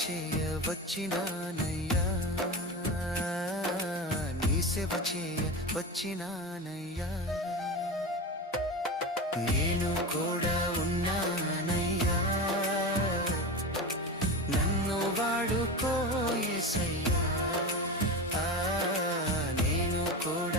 చేయ వచ్చినానయ్యా, నీ సేవ చేయ వచ్చినానయ్యా. నేను కూడా ఉన్నానయ్యా, నన్ను వాడుకో యేసయ్యా. నేను కూడా